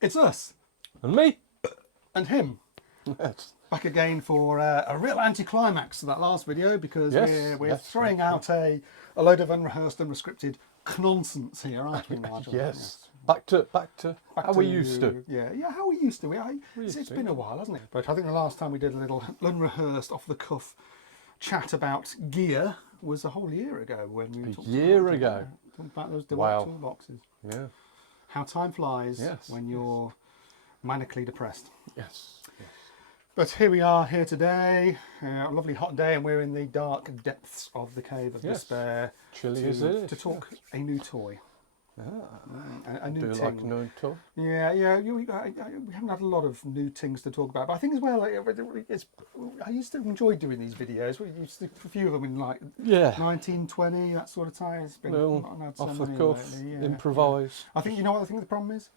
It's us. And me? And him. Yes. Back again for a real anticlimax to that last video, because we're throwing out a load of unrehearsed, unrescripted nonsense here, aren't we, Nigel? Yes. Back to how we used to. Yeah, how we used to. It's been a while, hasn't it? But I think the last time we did a little unrehearsed, off-the-cuff chat about gear was a whole year ago, when we talked about those deluxe toolboxes. Yeah. How time flies when you're manically depressed. Yes. But here we are here today, a lovely hot day, and we're in the dark depths of the cave of despair. Chilly as it is. To talk a new toy. A new Do you like a new toy? Yeah. We haven't had a lot of new things to talk about, but I think as well, I used to enjoy doing these videos. We used to, a few of them in like 1920, that sort of time. It's been not off the cuff, improvise. I think, you know what I think the problem is?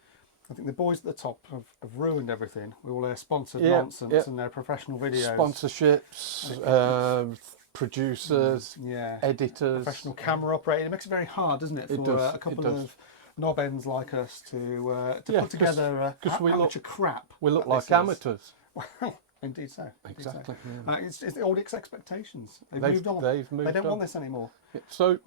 I think the boys at the top have ruined everything with all their sponsored nonsense and their professional videos. Sponsorships, producers, editors. Professional camera operator. It makes it very hard, doesn't it, for a couple of knob ends like us to put together amateur crap. We look like amateurs. Well, indeed so. Exactly. It's the audience expectations. They've moved on. They don't want this anymore. So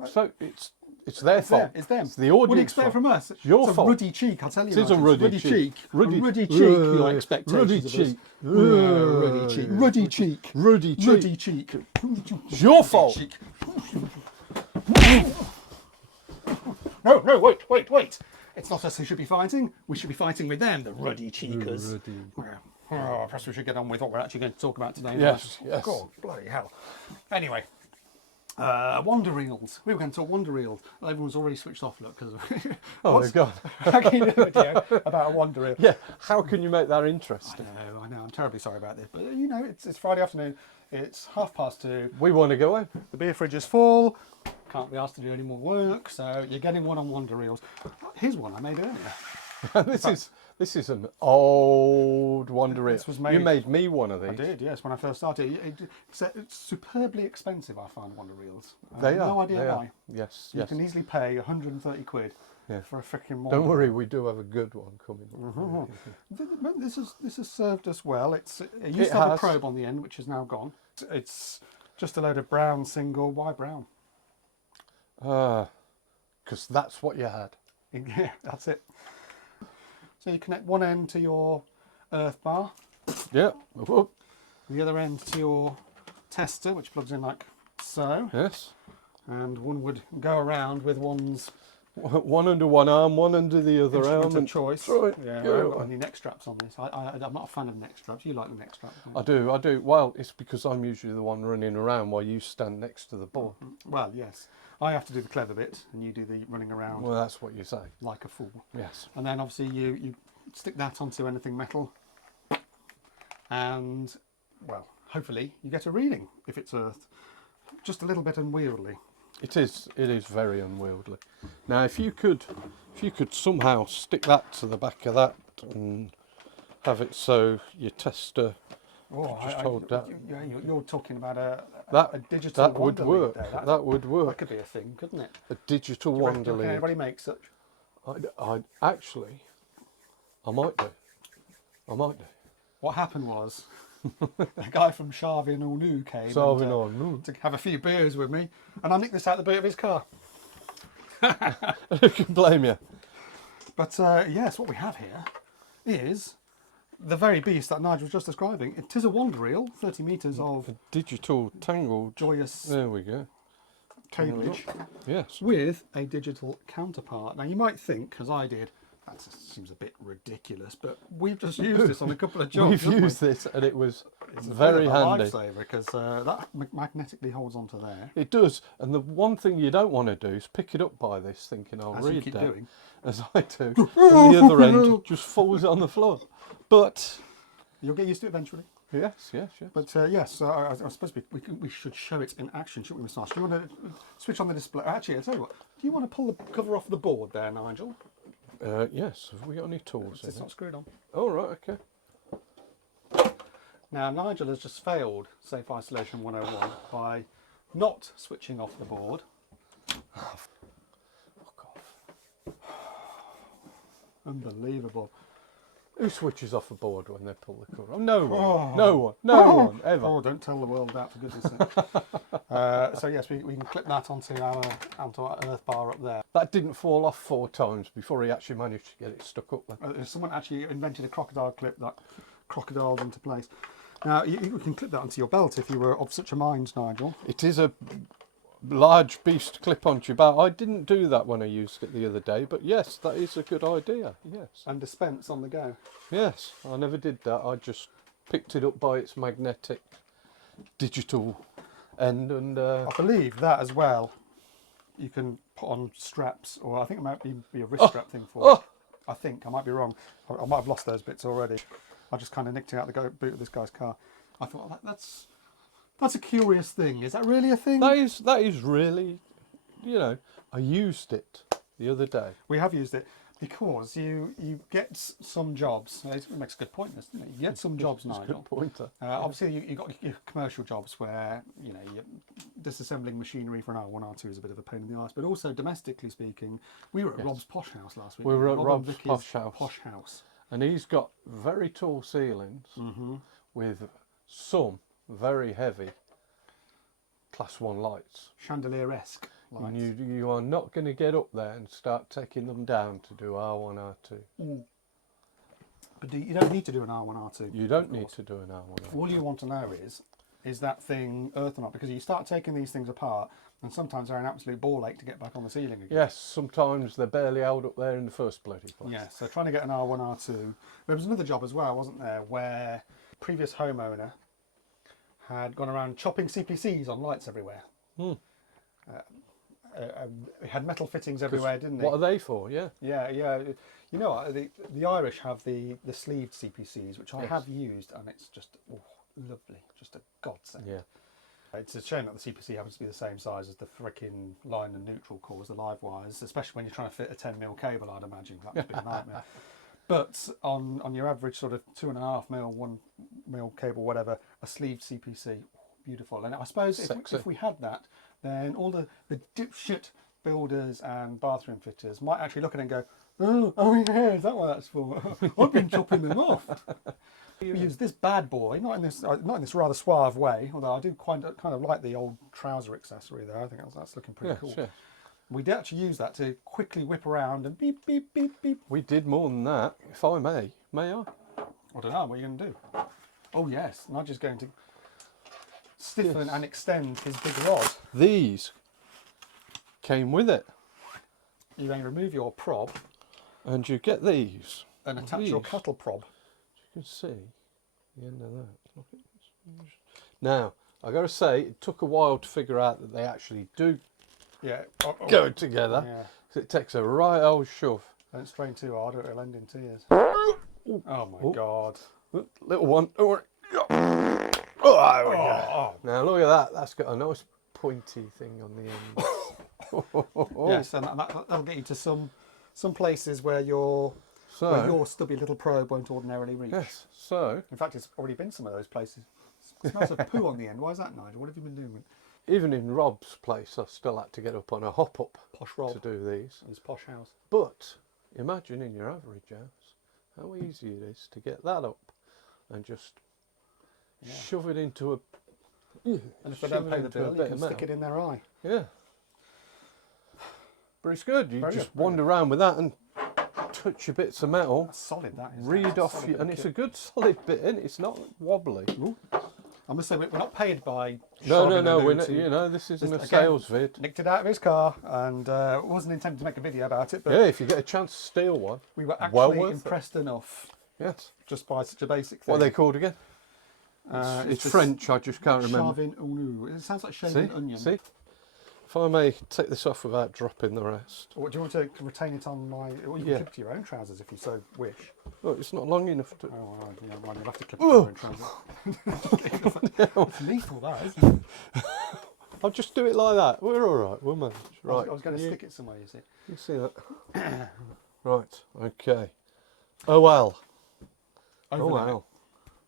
it's their fault. It's them. It's the audience. What do you expect from us? It's your fault. fault. Ruddy cheek, I'll tell you. It is a ruddy cheek. Ruddy cheek. Your expectations. Ruddy cheek. Ruddy cheek. Ruddy cheek. Ruddy cheek. It's your fault. No, wait. It's not us who should be fighting. We should be fighting with them, the ruddy cheekers. Perhaps we should get on with what we're actually going to talk about today. Yes. God, bloody hell. Anyway. Wander reels. We were going to talk wander reels. Everyone's already switched off, look, because oh my god. How can you do a video about a wander reel? Yeah, how can you make that interesting? I know, I'm terribly sorry about this, but you know, it's Friday afternoon, it's 2:30. We want to go home. The beer fridge is full, can't be asked to do any more work, so you're getting one on wander reels. Here's one I made earlier. This is an old wander reel. You made me one of these. I did, yes, when I first started. It's superbly expensive, I find, wander reels. They are. No idea why. Yes. You can easily pay 130 quid for a freaking wander. Don't worry, we do have a good one coming. This has served us well. It used to have a probe on the end, which is now gone. It's just a load of brown single. Why brown? Because that's what you had. Yeah, that's it. So you connect one end to your earth bar. Yeah. The other end to your tester, which plugs in like so. Yes. And one would go around with one's... One under one arm, one under the other arm. Of choice. Right. Yeah, I haven't got any neck straps on this. I'm not a fan of neck straps. You like the neck straps? I do. Well, it's because I'm usually the one running around while you stand next to the board. Well, yes. I have to do the clever bit, and you do the running around. Well, that's what you say. Like a fool. Yes. And then obviously you stick that onto anything metal, and well, hopefully you get a reading if it's earth. Just a little bit unwieldy. It is very unwieldy. Now, if you could somehow stick that to the back of that and have it so your tester. Hold that. You're talking about a digital. That would work. That would work. That could be a thing, couldn't it? A digital wander lead. Anybody make such? I actually, I might do. What happened was, a guy from Chauvin Arnoux came to have a few beers with me, and I nicked this out the boot of his car. Who can blame you? But yes, what we have here is the very beast that Nigel was just describing. It is a wander reel, 30 metres of a digital tangled. Joyous. There we go. Cablage. Yes. With a digital counterpart. Now you might think, as I did, that seems a bit ridiculous, but we've just used this on a couple of jobs. We've used this, and it's very handy. It's a lifesaver, because that magnetically holds onto there. It does, and the one thing you don't want to do is pick it up by this, thinking I'll read that. Doing. As I do, and the other end just falls on the floor. But you'll get used to it eventually. Yes. But yes, I suppose we should show it in action, shouldn't we, Moustache? Do you want to switch on the display? Actually, I'll tell you what. Do you want to pull the cover off the board there, Nigel? Yes. Have we got any tools? It's not screwed on. Oh, right, okay. Now, Nigel has just failed Safe Isolation 101 by not switching off the board. Fuck off. Unbelievable. Who switches off a board when they pull the cover? Oh, no one. No one, ever. Oh, don't tell the world that, for goodness sake. So yes, we can clip that onto our earth bar up there. That didn't fall off 4 times before he actually managed to get it stuck up there. Someone actually invented a crocodile clip that crocodiled into place. Now, you can clip that onto your belt if you were of such a mind, Nigel. It is a large beast clip onto your belt. I didn't do that when I used it the other day, but yes, that is a good idea, yes. And dispense on the go. Yes, I never did that. I just picked it up by its magnetic digital end, and I believe that as well you can put on straps, or I think it might be a wrist strap thing for it. I think, I might be wrong. I might have lost those bits already. I just kind of nicked it out the boot of this guy's car. I thought, that's a curious thing. Is that really a thing? that is really, you know, I used it the other day. We have used it because you get some jobs. It makes a good point, doesn't it? You get some jobs, Nigel. Good pointer. Obviously, you got your commercial jobs where, you know, you're disassembling machinery for an R1, R2 is a bit of a pain in the arse. But also, domestically speaking, we were at Rob's Posh House last week. We were at Rob Rob's and Vicky's Posh House. House. And he's got very tall ceilings with some very heavy Class 1 lights. Chandelier-esque lights. And you are not going to get up there and start taking them down to do R1, R2. But you don't need to do an R1, R2. You don't need to do an R1, R2. All you want to know is that thing earth or not? Because you start taking these things apart, and sometimes they're an absolute ball ache to get back on the ceiling again. Yes, sometimes they're barely held up there in the first bloody place. Yeah, so trying to get an R1, R2. There was another job as well, wasn't there, where previous homeowner had gone around chopping CPCs on lights everywhere. It had metal fittings everywhere, didn't it? What are they for? Yeah. Yeah. You know what, the Irish have the sleeved CPCs, which I have used, and it's just lovely, just a godsend. Yeah. It's a shame that the CPC happens to be the same size as the frickin' line and neutral cores, the live wires, especially when you're trying to fit a 10mm cable, I'd imagine. That must be a nightmare. But on your average sort of 2.5mm, 1mm cable, whatever, a sleeved CPC, beautiful. And I suppose if we had that, then all the dipshit builders and bathroom fitters might actually look at it and go, oh yeah, is that what that's for? I've been chopping them off. We use this bad boy, not in this rather suave way, although I do kind of like the old trouser accessory there. I think that's looking pretty cool. Sure. We did actually use that to quickly whip around and beep, beep, beep, beep. We did more than that, if I may. May I? I don't know, what are you going to do? Oh yes, Nigel's going to stiffen and extend his big rod. These came with it. You then remove your prob. And you get these. And attach your cattle prob. You can see the end of that. Now, I've got to say, it took a while to figure out that they actually do go together. Yeah. So it takes a right old shove. Don't strain too hard or it'll end in tears. Oh my God. Little one. Now look at that. That's got a nice pointy thing on the end. Yes, and that'll get you to some places where your stubby little probe won't ordinarily reach. Yes. So, in fact, it's already been some of those places. It smells of poo on the end. Why is that, Nigel? What have you been doing? Even in Rob's place, I still had to get up on a hop up Posh Rob to do these. His posh house. But imagine in your average house how easy it is to get that up and just shove it into a. And if they don't pay the bill, you can stick it in their eye. Yeah. But it's good. You just wander around with that and touch your bits of metal. That's solid, that is. Read off you, and it's a good solid bit, and it's not wobbly. Ooh. I must say, we're not paid by. No, we're not, you know, this isn't a sales vid. Nicked it out of his car, and wasn't intended to make a video about it. But yeah, if you get a chance to steal one, we were actually impressed enough. Yes. Just by such a basic thing. What are they called again? It's French. I just can't remember. Chauvin Arnoux. It sounds like shaving onion. See. If I may take this off without dropping the rest. Or do you want to retain it on my... Or you can clip it to your own trousers if you so wish. Well, it's not long enough to... Oh, right. Yeah, well, you'll have to clip it to your own trousers. It's lethal, that, isn't it? I'll just do it like that. We're all right. We'll manage. Right. I was going to stick it somewhere, you see. You see that? Right. Okay. Oh, well. Over limit. Well.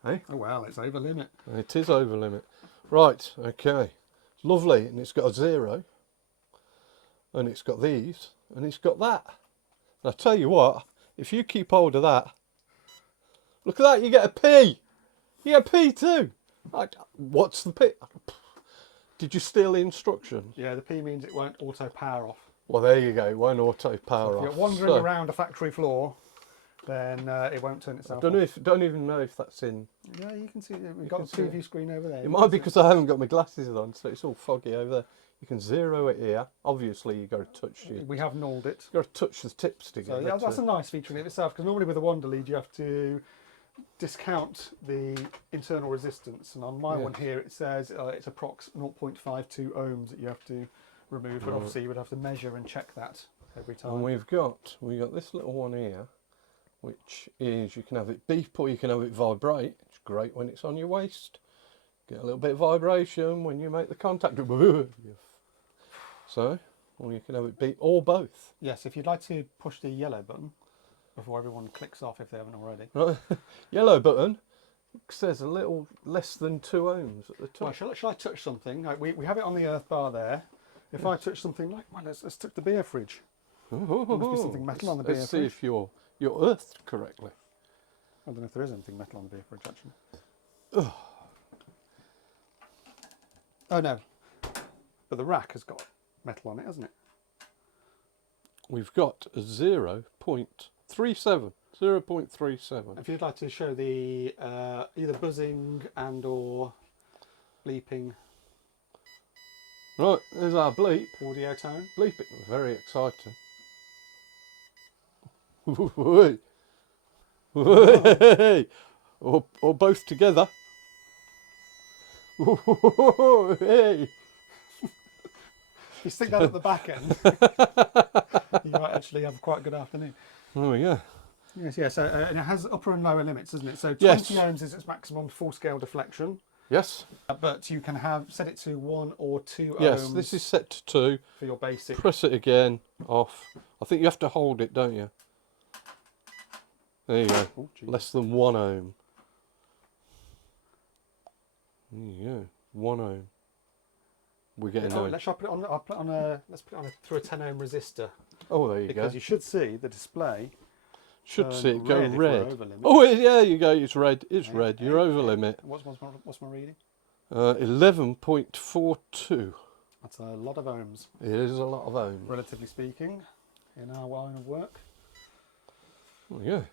Hey? Oh, well, it's over limit. It is over limit. Right. Okay. It's lovely. And it's got a 0. And it's got these, and it's got that. And I tell you what, if you keep hold of that, Look at that, you get a P. You get a P too. What's the P? Did you steal the instructions? Yeah, the P means it won't auto power off. Well, there you go. It won't auto power If off. you're wandering around a factory floor, then it won't turn itself off. Don't even know if that's in. Yeah, you can see we've got the preview screen over there. It might be because I haven't got my glasses on, so it's all foggy over there. You can zero it here. Obviously, you got to touch it. We have nulled it. You got to touch the tips together. So yeah, that's a nice feature in it itself. Because normally with a wander lead, you have to discount the internal resistance, and on my one here it says it's approx 0.52 ohms that you have to remove. But obviously, you would have to measure and check that every time. And we've got this little one here, which is you can have it beep or you can have it vibrate. It's great when it's on your waist. Get a little bit of vibration when you make the contact. So, or you can have it beep or both. Yes, if you'd like to push the yellow button before everyone clicks off if they haven't already. Right. Yellow button says a little less than 2 ohms at the top. Well, shall I touch something? Like we have it on the earth bar there. If I touch something like, well, let's touch the beer fridge. There must be something metal on the beer Let's fridge. see if you're earthed correctly. I don't know if there is anything metal on the beer fridge actually. Oh. Oh no, but the rack has got metal on it, hasn't it? We've got a 0.37. 0.37. If you'd like to show the either buzzing and or bleeping. Right, there's our bleep. Audio tone. Bleeping, very exciting. or both together. Hey. If you stick that at the back end, you might actually have quite a good afternoon. Oh yeah. Yes, yes. And it has upper and lower limits, doesn't it? So 20 Yes. ohms is its maximum full-scale deflection. Yes. But you can set it to 1 or 2 Yes, ohms. this is set to 2. For your basic. Press it again, off. I think you have to hold it, don't you? There you go. Oh, less than 1 ohm. There you go. 1 ohm. We're getting Let's put it on. Let's put it on through a 10 ohm resistor. Oh, there you go. Because you should see the display. Should see it go red if we're red. over limit. Oh, yeah, you go. It's red. It's red. You're over limit. What's my reading? 11.42. That's a lot of ohms. It is a lot of ohms. Relatively speaking, in our line of work. Oh, yeah.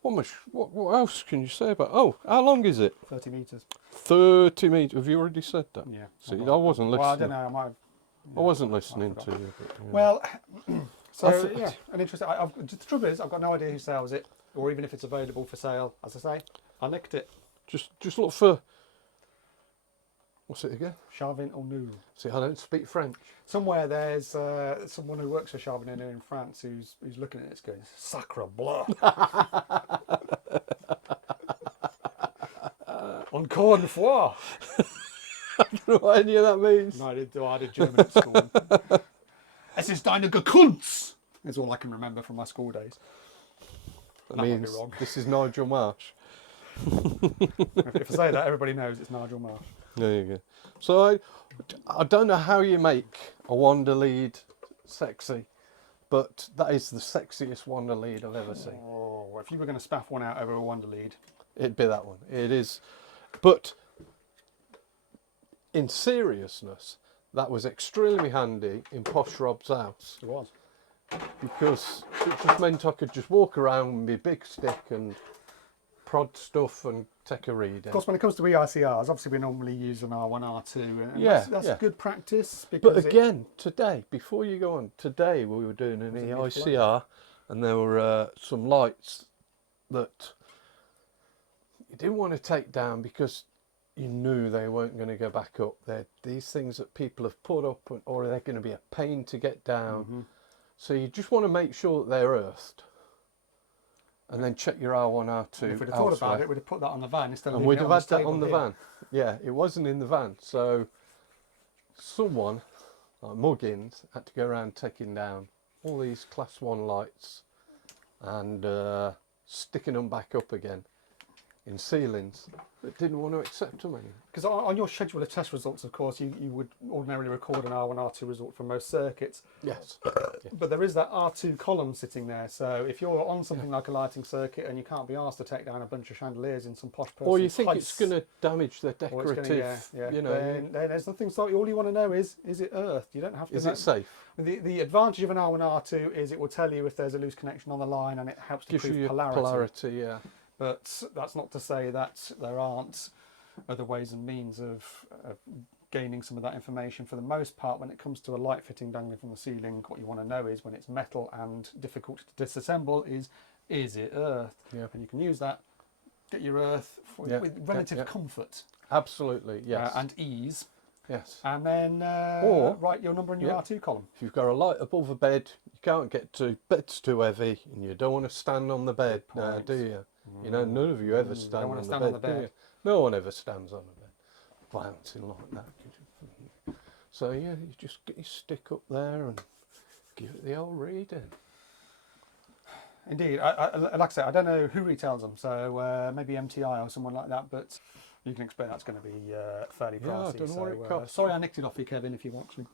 What else can you say about? Oh, how long is it? 30 metres. 30 metres. Have you already said that? Yeah. See, I wasn't listening. Well, I don't know. I wasn't listening to you. But, yeah. Well, so yeah, an interesting. The trouble is, I've got no idea who sells it, or even if it's available for sale. As I say, I nicked it. Just look for. What's it again? Chauvin Arnoux. See, I don't speak French. Somewhere there's someone who works for Chauvin Arnoux in France who's looking at it going, Sacre bleu. Encore une fois. I don't know what any of that means. No, I did German at school. Es ist eine Gekunz. Is all I can remember from my school days. That means might be wrong. this is Nigel Marsh. If I say that, everybody knows it's Nigel Marsh. There you go. So I don't know how you make a wander lead sexy, but that is the sexiest wander lead I've ever seen. Oh, well, if you were going to spaff one out over a wander lead, It'd be that one. It is. But in seriousness, that was extremely handy in Posh Rob's house. it was. Because it just meant I could just walk around with my big stick and prod stuff and take a read. Of course, when it comes to EICRs, obviously we normally use an R1, R2, and Yeah, that's good practice. But Because again, today, before you go on, today we were doing an EICR and there were some lights that you didn't want to take down because you knew they weren't going to go back up. They're these things that people have put up or they're going to be a pain to get down. So you just want to make sure that they're earthed. And then check your R1, R2 if we'd have thought about it, we'd have put that on the van instead of and leaving we'd it have had that table on the here. van. Yeah, it wasn't in the van. So someone, like Muggins, had to go around taking down all these class 1 lights and sticking them back up again in ceilings that didn't want to accept them anymore. Because on your schedule of test results, of course, you would ordinarily record an R1, R2 result from most circuits. Yes. But there is that R2 column sitting there. So if you're on something like a lighting circuit and you can't be asked to take down a bunch of chandeliers in some posh person's or you think house, it's going to damage the decorative, you know. then there's nothing. So all you want to know is it earthed? You don't have to. Is it safe? The advantage of an R1, R2 is it will tell you if there's a loose connection on the line, and it helps to prove polarity. Yeah. But that's not to say that there aren't other ways and means of gaining some of that information. For the most part, when it comes to a light fitting dangling from the ceiling, what you want to know is when it's metal and difficult to disassemble is it earthed? Yeah. And you can use that, get your earth with relative comfort. Absolutely, yes. And ease. Yes. And then or write your number in your R2 column. If you've got a light above a bed, you can't get to, bed's too heavy, and you don't want to stand on the bed now, do you? You know, none of you ever stand on the bed, do you? No one ever stands on a bed, bouncing like that. So yeah, you just get your stick up there and give it the old reading. Indeed, like I say, I don't know who retails them, so maybe MTI or someone like that, but you can expect that's going to be fairly pricey. I don't know what it costs. Sorry I nicked it off you, Kevin, if you want to.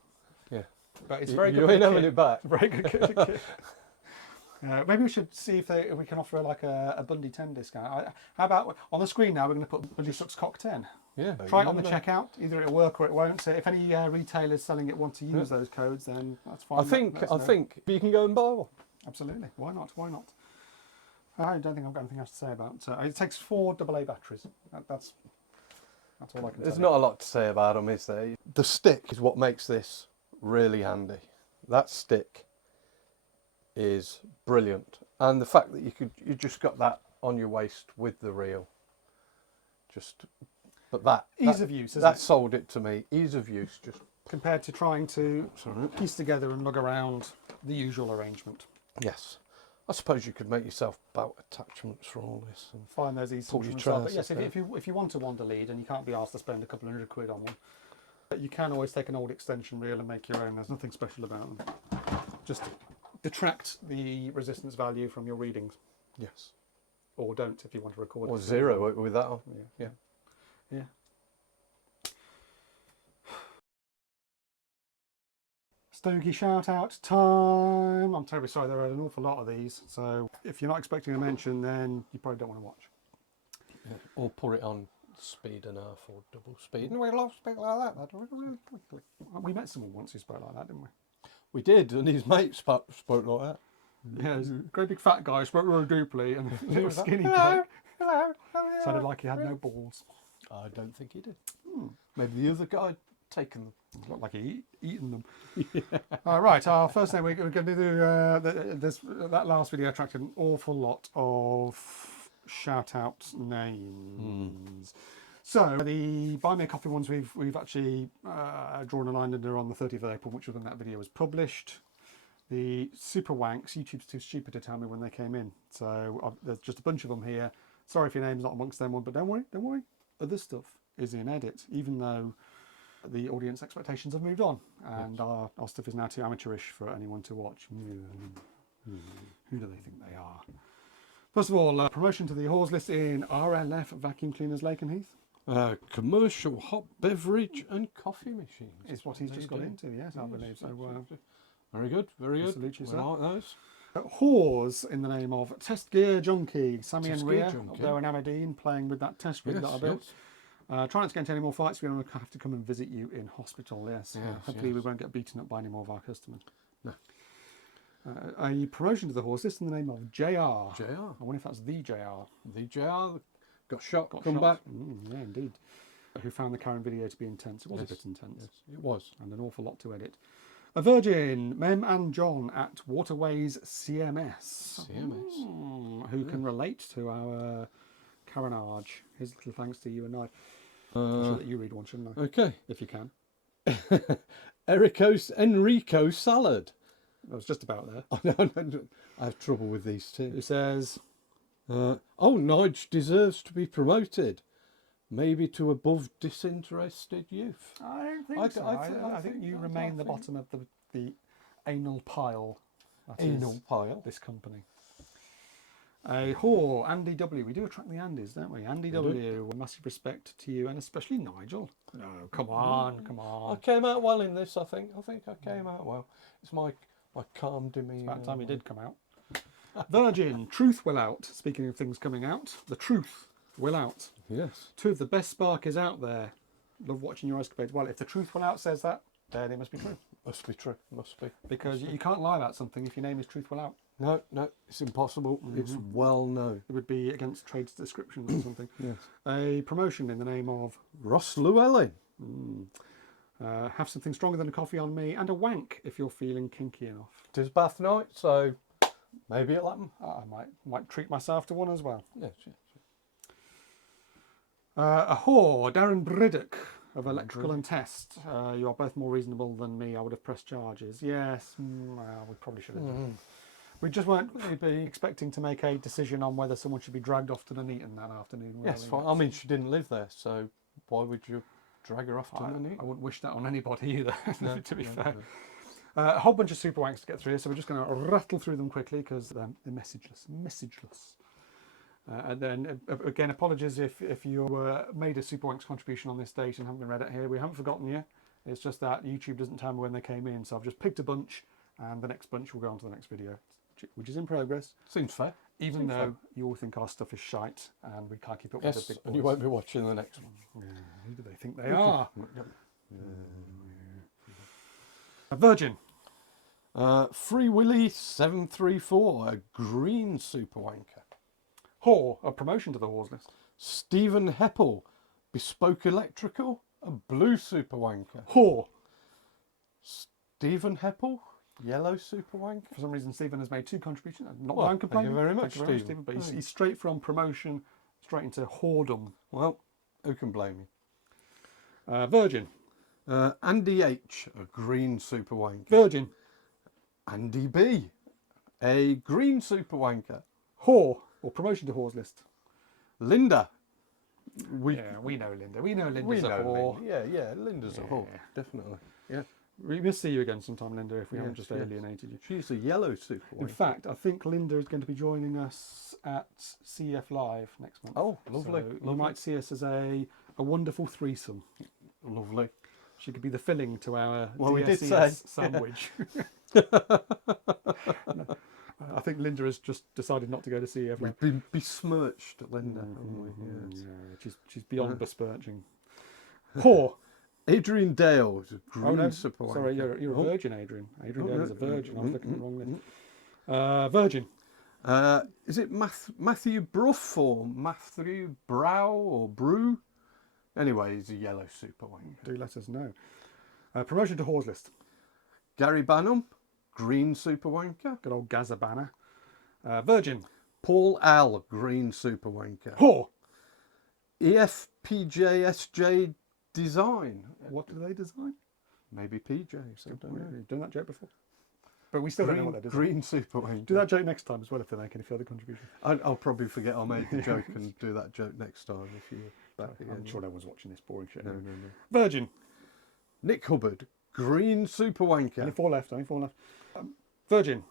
Yeah. But it's very good. You ain't having it back. Very good kit. Maybe we should see if we can offer like a Bundy 10 discount. How about on the screen now? We're going to put Bundy Sucks Cock 10. Yeah. Try it on the checkout. Either it'll work or it won't. So if any retailers selling it want to use those codes, then that's fine. I think you can go and buy one. Absolutely. Why not? Why not? I don't think I've got anything else to say about it. It takes 4 AA batteries. That's all I can say. There's not a lot to say about them, is there? The stick is what makes this really handy. That stick is brilliant, and the fact that you just got that on your waist with the reel, but ease of use, that sold it to me. Ease of use, just compared to trying to piece together and lug around the usual arrangement. Yes, I suppose you could make yourself belt attachments for all this and find those easy pull your but yes, if you want a wander lead and you can't be asked to spend a couple £100 on one, you can always take an old extension reel and make your own. There's nothing special about them. Just detract the resistance value from your readings. Yes. Or don't if you want to record. Or zero it with that on. Yeah. Stogie shout out time. I'm terribly sorry, there are an awful lot of these. So if you're not expecting a mention, then you probably don't want to watch. Yeah. Or put it on speed and half or double speed. And we love speak like that. Really quickly. We met someone once who spoke like that, didn't we? We did, and his mate spoke like that. Yeah, he's a great big fat guy, spoke really deeply, and a little skinny guy. Hello. Sounded like he had no balls. I don't think he did. Maybe the other guy had taken them. Looked like he eaten them. Yeah. Right, our first thing we're going to do, that last video attracted an awful lot of shout-out names. So the Buy Me a Coffee ones, we've actually drawn a line under on the 30th of April, which was when that video was published. The Super Wanks, YouTube's too stupid to tell me when they came in. So there's just a bunch of them here. Sorry if your name's not amongst them one, but don't worry. Other stuff is in edit, even though the audience expectations have moved on, and our stuff is now too amateurish for anyone to watch. Who do they think they are? First of all, promotion to the Hawes list in RLF Vacuum Cleaners Lakenheath. Commercial hot beverage and coffee machines. Is what he's just got into, yes, I believe. So, very good, very good. Salute you, I sir. like those. Hawes in the name of Test Gear Junkie. Sammy Test and Gear Rhea Junkie. up there in Aberdeen playing with that test rig that I built. Try not to get into any more fights. We're going to have to come and visit you in hospital, yes. Hopefully we won't get beaten up by any more of our customers. No. A promotion to the Horse list in the name of JR. JR. I wonder if that's the JR. The JR got shot, come back. Yeah, indeed. Who found the Karen video to be intense. It was a bit intense. Yes, it was. And an awful lot to edit. A Virgin, Mem and John at Waterways CMS. Who can relate to our Carenage. Here's a little thanks to you and I. I should let you read one, shouldn't I? Okay. If you can. Enrico Salad. I was just about there. Oh, no, I have trouble with these two. It says, oh, Nigel deserves to be promoted. Maybe to above disinterested youth. I don't think so. I think you remain the bottom of the anal pile. That anal is pile. This company. A Hall, Andy W. We do attract the Andys, don't we? Andy W. Massive respect to you, and especially Nigel. No, come on, come on. I came out well in this, I think. I think I came out well. It's my calm demeanour. It's about time he did come out. Virgin, Truth Will Out. Speaking of things coming out, the truth will out. Yes. 2 of the best sparkers out there. Love watching your escapades. Well, if the truth will out says that, then it must be true. Must be true. Must be. Because you can't lie about something if your name is Truth Will Out. No, it's impossible. It's well known. It would be against trade descriptions or something. Yes. A promotion in the name of Ross Llewellyn. have something stronger than a coffee on me, and a wank if you're feeling kinky enough. It is bath night, so maybe it'll happen. I might treat myself to one as well. Yes. A whore, Darren Briddock of Electrical and Test. You are both more reasonable than me. I would have pressed charges. Yes, well, we probably should have done. We just weren't expecting to make a decision on whether someone should be dragged off to Nuneaton that afternoon. Yes, fine. I mean, she didn't live there, so why would you drag her off to Nuneaton? I wouldn't wish that on anybody either, to be fair. No. A whole bunch of super wanks to get through, so we're just going to rattle through them quickly because they're messageless. And then, again, apologies if you made a super wanks contribution on this date and haven't read it here. We haven't forgotten you. It's just that YouTube doesn't tell me when they came in, so I've just picked a bunch, and the next bunch will go on to the next video, which is in progress. Seems fair. Even though you all think our stuff is shite and we can't keep up with the big boys. And you won't be watching the next one. Yeah, who do they think they are? A Virgin. Free Willy 734, a green super wanker. Whore, a promotion to the whores list. Stephen Heppel, bespoke electrical, a blue super wanker. Whore. Stephen Heppel, yellow super wanker. For some reason, Stephen has made 2 contributions. Not that I'm complaining. Thank you very much, Stephen. But he's straight from promotion, straight into whoredom. Well, who can blame you? Virgin. Andy H, a green super wanker. Virgin. Andy B, a green super wanker. Whore, or promotion to whores list. Linda. We know Linda. We know Linda's a whore. Yeah, Linda's a whore, definitely. Yeah. We must see you again sometime, Linda, if we haven't just alienated you. She's a yellow super wanker. In fact, I think Linda is going to be joining us at CF Live next month. Oh, lovely. So you might see us as a wonderful threesome. Lovely. She could be the filling to our we did DSCS say sandwich. I think Linda has just decided not to go to CF Live. We've been besmirched, Linda, haven't we? Yes. Yeah, she's beyond besmirching. Whore. Adrian Dale is a green super wanker. Sorry, you're a virgin, Adrian. Adrian Dale is a virgin. I was looking at the wrong list. Virgin. Is it Matthew Bruff or Matthew Brow or Brew? Anyway, he's a yellow super wanker. Do let us know. Promotion to whores list. Gary Banham, green super wanker. Good old Gazabana. Virgin. Paul Al, green super wanker. Whore. EFPJSJ Design. What do they design? Maybe PJs. I don't know. You've done that joke before. But we still don't know what they do. Green super wanker. Do that joke next time as well if they make any further contribution. I'll probably forget I'll make the joke and do that joke next time if you're back again. I'm sure no one's watching this boring shit. No. Virgin. Nick Hubbard, green super wanker. Only 4 left. Virgin.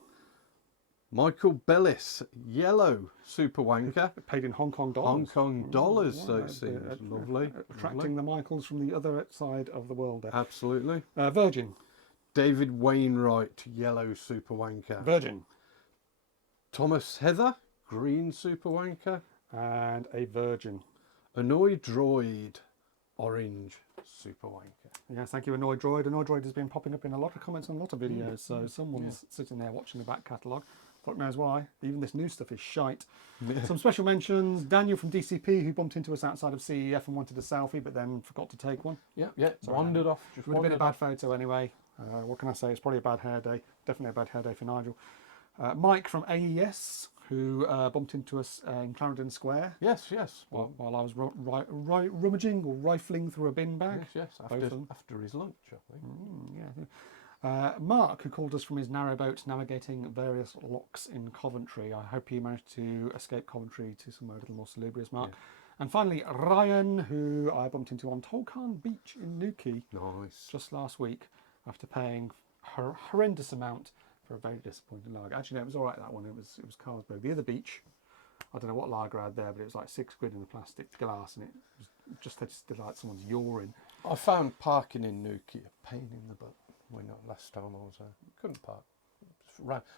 Michael Bellis, yellow super wanker. Paid in Hong Kong dollars. Hong Kong dollars, so it seems. Lovely. Attracting the Michaels from the other side of the world there. Absolutely. Virgin. David Wainwright, yellow super wanker. Virgin. Thomas Heather, green super wanker. And a virgin. Annoy Droid, orange super wanker. Yes, thank you, Annoy Droid. Annoy Droid has been popping up in a lot of comments on a lot of videos, so someone's sitting there watching the back catalogue. Fuck knows why. Even this new stuff is shite. Some special mentions. Daniel from DCP, who bumped into us outside of CEF and wanted a selfie, but then forgot to take one. Yeah. Wandered off. It would have been a bad photo anyway. What can I say? It's probably a bad hair day. Definitely a bad hair day for Nigel. Mike from AES, who bumped into us in Clarendon Square. Yes. While I was rummaging or rifling through a bin bag. Yes. After his lunch, I think. Mark, who called us from his narrowboat navigating various locks in Coventry. I hope he managed to escape Coventry to somewhere a little more salubrious, Mark. Yeah. And finally, Ryan, who I bumped into on Tolkien Beach in Newquay. Nice. Just last week, after paying a horrendous amount for a very disappointing lager. Actually, no, it was all right, that one. It was Carlsberg. The other beach I don't know what lager I had there, but it was like £6 in the plastic glass, and it was just tasted like someone's urine. I found parking in Newquay a pain in the butt. Last time I was there, couldn't park.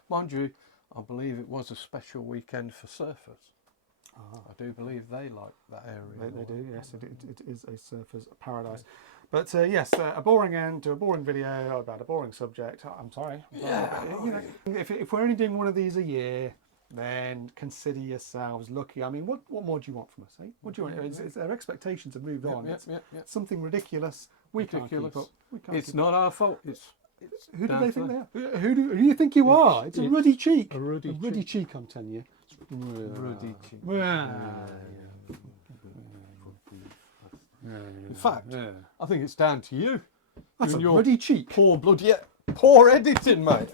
Mind you, I believe it was a special weekend for surfers. I do believe they like that area. They do, yes. It is a surfer's paradise. But yes, a boring end to a boring video about a boring subject. I'm sorry. Yeah. You know, if we're only doing one of these a year, then consider yourselves lucky. I mean, what more do you want from us? Eh? What do you want? It's our expectations have moved on. It's something ridiculous. We can't keep up. It's not our fault. Who do they think they are? Who do you think you are? It's a ruddy cheek. A ruddy cheek, I'm telling you. Ruddy cheek. In fact, I think it's down to you. That's a ruddy cheek. Poor bloody, poor editing, mate.